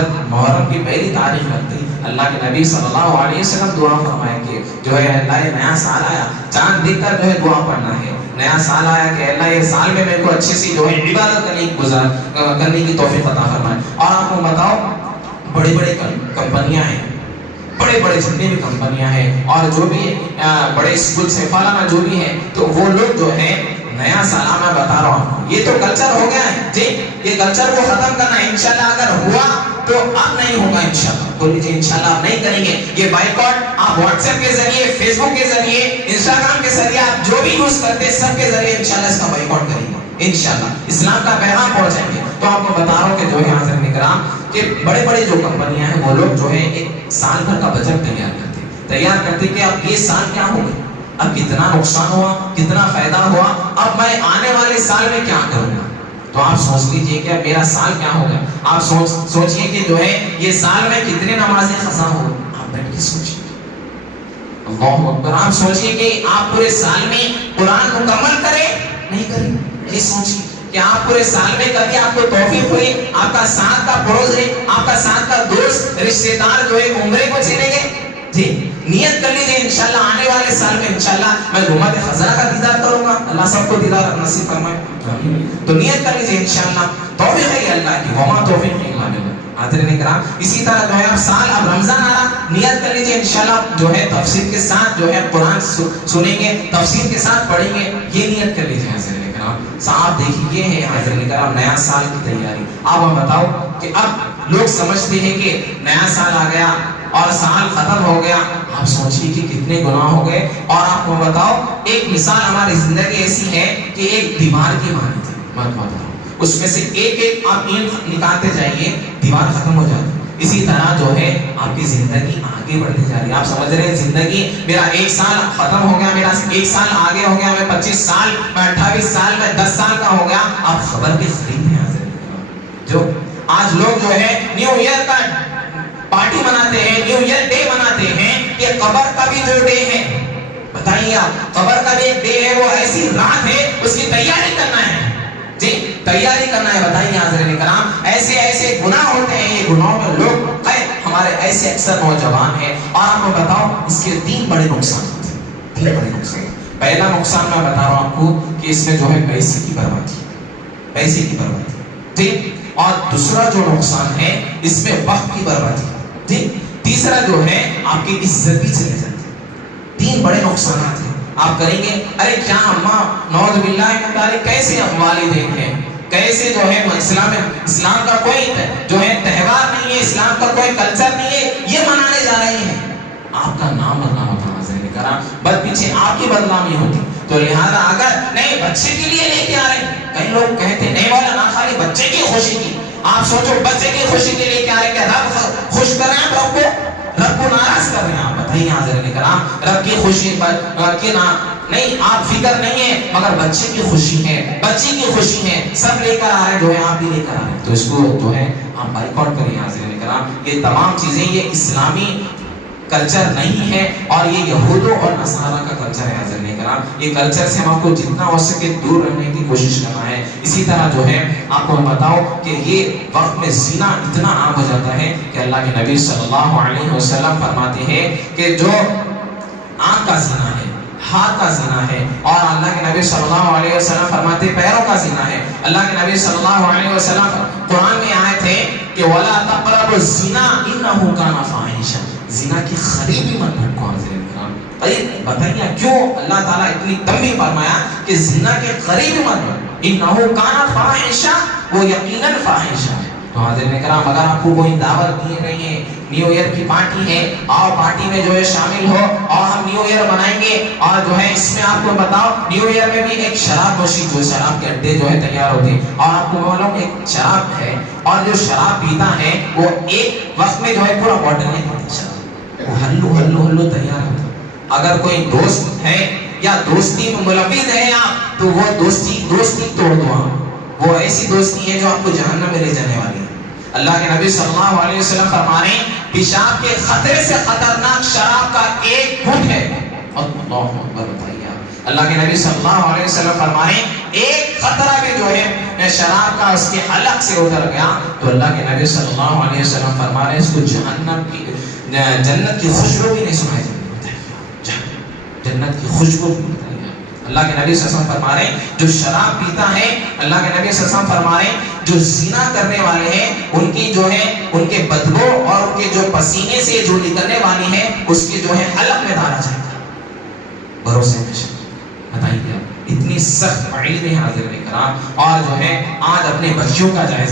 جب محرم کی پہلی تاریخ لگتی اللہ کے نبی صلی اللہ علیہ وسلم دعا فرمائے کہ جو ہے اللہ یہ نیا سال آیا، چاند دیکھ کر جو ہے دعا پڑھنا ہے، نیا سال آیا کہ اللہ یہ سال میں میرے کو اچھے سی جو ہے عبادت کرنے کی توفیق عطا فرمائے۔ اور آپ کو بتاؤ بڑی بڑی کمپنیاں ہیں، بڑے بڑے جتنے بھی کمپنیاں ہیں اور جو بھی بڑے اسکولس ہیں فلانا جو بھی ہے، تو وہ لوگ جو ہے نیا سال میں بتا رہا ہوں یہ تو کلچر ہو گیا ہے جی، یہ کلچر کو ختم کرنا ہے انشاءاللہ۔ اگر ہوا تو اب نہیں ہوگا انشاءاللہ، بولیے جی انشاءاللہ اب نہیں کریں گے یہ بائیکاٹ۔ آپ واٹس ایپ کے ذریعے، فیس بک کے ذریعے، انسٹاگرام کے ذریعے، آپ جو بھی یوز کرتے ہیں سب کے ذریعے انشاءاللہ اس کا بائیکاٹ کریں گے انشاءاللہ، اسلام کا پیغام پہنچائیں گے۔ تو آپ کو بتا رہا ہوں کہ جو ہے حاضرین کرام کہ بڑے بڑے جو کمپنیاں ہیں وہ لوگ جو ہے ایک سال بھر کا بجٹ تیار کرتے کہ اب یہ سال کیا ہوگا، اب کتنا نقصان ہوا، کتنا فائدہ ہوا، اب میں آنے والے سال میں کیا کروں گا۔ تو آپ سوچ لیجئے کہ اب میرا سال کیا ہوگا، آپ سوچئے کہ جو ہے یہ سال میں کتنے نمازیں قضا ہو، آپ بیٹھ کے سوچئے اللہ اکبر۔ آپ سوچئے کہ آپ پورے سال میں قرآن مکمل کریں نہیں کریں، یہ سوچئے کہ آپ پورے سال میں کبھی آپ کو توفیق ہوئی، آپ کا ساتھ کا پڑوس ہے، آپ کا ساتھ کا دوست رشتہ دار جو ہے عمرے کو چلے گئے جی، نیت کر لیجیے انشاءاللہ آنے والے سال میں انشاءاللہ میں جمعہ خزانہ کا دیدار کروں گا، اللہ سب کو دیدار نصیب فرمائے۔ تو نیت کر لیجیے انشاءاللہ، توفیق ہے اللہ کی، وما توفیق الا باللہ۔ حاضرین کرام اسی طرح جو ہے اب سال، اب رمضان آ رہا، نیت کر لیجیے انشاءاللہ جو ہے تفسیر کے ساتھ جو ہے قرآن سنیں گے، تفسیر کے ساتھ پڑھیں گے، یہ نیت کر لیجیے حاضرین کرام۔ صاحب دیکھیے یہ ہے حاضرین کرام نیا سال کی تیاری۔ اب ہم بتاؤ کہ اب لوگ سمجھتے ہیں کہ نیا سال آ گیا اور سال ختم ہو گیا، آپ سوچیے کہ کتنے گناہ ہو گئے۔ اور آپ کو بتاؤ ایک مثال ہماری زندگی ایسی ہے کہ ایک دیوار کی مانی تھی، مت بتاؤ اس میں سے ایک ایک آپ اینٹ نکالتے جائیے، دیوار ختم ہو جاتی۔ اسی طرح جو ہے آپ کی زندگی آگے بڑھتی جا رہی ہے۔ آپ سمجھ رہے ہیں زندگی میرا ایک سال ختم ہو گیا، میرا ایک سال آگے ہو گیا، میں 25 سال، میں 28 سال، میں 10 سال کا ہو گیا۔ آپ خبر کے قریب ہیں حضرت، جو آج لوگ جو ہے نیو ایئر کا پارٹی مناتے ہیں، نیو ایئر ڈے مناتے ہیں، کہ قبر کا بھی جو ڈے ہے، بتائیے آپ قبر کا بھی ایک ڈے ہے، وہ ایسی رات ہے اس کی تیاری کرنا ہے جی، تیاری کرنا ہے۔ بتائیے حضرین کرام ایسے ایسے گناہ ہوتے ہیں، یہ گناہوں میں لوگ ہمارے ایسے اکثر نوجوان ہیں۔ اور آپ کو بتاؤ اس کے 3 بڑے نقصان ہوتے ہیں، 3 بڑے نقصان۔ پہلا نقصان میں بتا رہا ہوں آپ کو کہ اس میں جو ہے پیسے کی بربادی، پیسے کی بربادی ٹھیک، اور دوسرا جو نقصان ہے اس میں وقت کی بربادی ٹھیک، تیسرا جو ہے آپ کی عزت بھی چلے جاتی ہے۔ 3 بڑے نقصانات ہیں۔ آپ کریں گے ارے کیا اماں نعوذ باللہ من ذالک، کیسے والدین ہیں، کیسے جو ہے اسلام کا کوئی جو ہے تہوار نہیں ہے، اسلام کا کوئی کلچر نہیں ہے، یہ منانے جا رہے ہیں، آپ کا نام بدنام ہوتا حاضرین کرام، بس پیچھے آپ کی بدنامی ہوتی۔ تو لہذا اگر نہیں بچے کے لیے لے کے آ رہے ہیں، کئی لوگ کہتے ہیں نہیں والا نہ خالی بچے کی خوشی کی، آپ سوچو بچے کی خوشی کے لیے کیا آ رہے ہیں، کہ رب خوش کر رہے ہیں، رب کو ناراض کر رہے ہیں۔ آپ بتائیے حاضرین کرام رب کی خوشی کی نہیں، آپ فکر نہیں ہے، مگر بچے کی خوشی ہے، بچی کی خوشی ہے، سب لے کر آ رہے ہیں، جو ہے آپ بھی لے کر آ رہے ہیں، تو اس کو جو ہے آپ بائیکاٹ کریے حاضرین کرام۔ یہ تمام چیزیں یہ اسلامی کلچر نہیں ہے، اور یہ یہودوں اور نصارہ کا کلچر ہے حاضرین کرام۔ یہ کلچر سے ہم کو جتنا ہو سکے دور رہنے کی کوشش کرنا ہے۔ اسی طرح جو ہے آپ کو بتاؤ کہ یہ وقت میں زنا اتنا عام ہو جاتا ہے کہ اللہ کے نبی صلی اللہ علیہ وسلم فرماتے ہیں کہ جو آنکھ کا زنا ہے، ہاتھ کا زنا ہے، اور اللہ کے نبی صلی اللہ علیہ وسلم فرماتے پیروں کا زنا ہے۔ اللہ کے نبی صلی اللہ علیہ وسلم قرآن میں آئے تھے کہ وَلَا تَقْرَبُوا الزِّنَا إِنَّهُ كَانَ فَاحِشًا، زنا کی قریبی مت بھٹکو حاضرین کرام۔ بتائیے کیوں اللہ تعالیٰ اتنی تنبیہ فرمایا کہ زنا کے قریبی مت بھٹکو، إِنَّهُ كَانَ فَاحِشًا، وہ یقیناً فاحشہ ہے۔ تو حاضرین کرام اگر آپ کو کوئی دعوت دی گئی ہے، نیو ایئر کی پارٹی ہے، اور پارٹی میں جو ہے شامل ہو، اور ہم نیو ایئر منائیں گے، اور جو ہے اس میں آپ کو بتاؤ نیو ایئر میں بھی ایک شراب نوشی، جو شراب کے اڈے جو ہے تیار ہوتے ہیں، اور آپ کو معلوم ایک شراب ہے، اور جو شراب پیتا ہے وہ ایک وقت میں جو ہے پورا باٹل نہیں پیتا شراب، وہ ہلو ہلو ہلو تیار ہوتا۔ اگر کوئی دوست ہے یا دوستی میں ملوث ہے آپ، تو وہ دوستی توڑ دو آپ، وہ ایسی دوستی ہے جو آپ کو جہنم میں لے جانے والی ہے۔ اللہ کے نبی صلی اللہ علیہ وسلم فرما رہے ہیں پیشاب کے خطرے سے خطرناک شراب کا ایک گھونٹ ہے۔ اللہ اکبر، بتائیے اللہ کے نبی صلی اللہ علیہ وسلم فرمائے ایک قطرہ بھی جو ہے شراب کا اس کے حلق سے اتر گیا تو اللہ کے نبی صلی اللہ علیہ وسلم فرما رہے اس کو جہنم کی جنت کی خوشبو بھی نہیں سنائی دیتی، جنت کی خوشبو بھی نہیں۔ اللہ کے نبی صلی اللہ علیہ وسلم فرما رہے جو شراب پیتا ہے، اللہ کے نبی صلی اللہ علیہ وسلم فرما رہے جو زنا کرنے والے ہیں ان کی جو ہے ان کے بدبو اور ان کے جو پسینے سے جو نکلنے والی ہے اس کے جو ہے حلق میں ڈالا جائے گا۔ بھروسے میں بتائیے اتنی سخت وعید ہے حاضرین کرام، اور جو ہے آج اپنے بچیوں کا جائزہ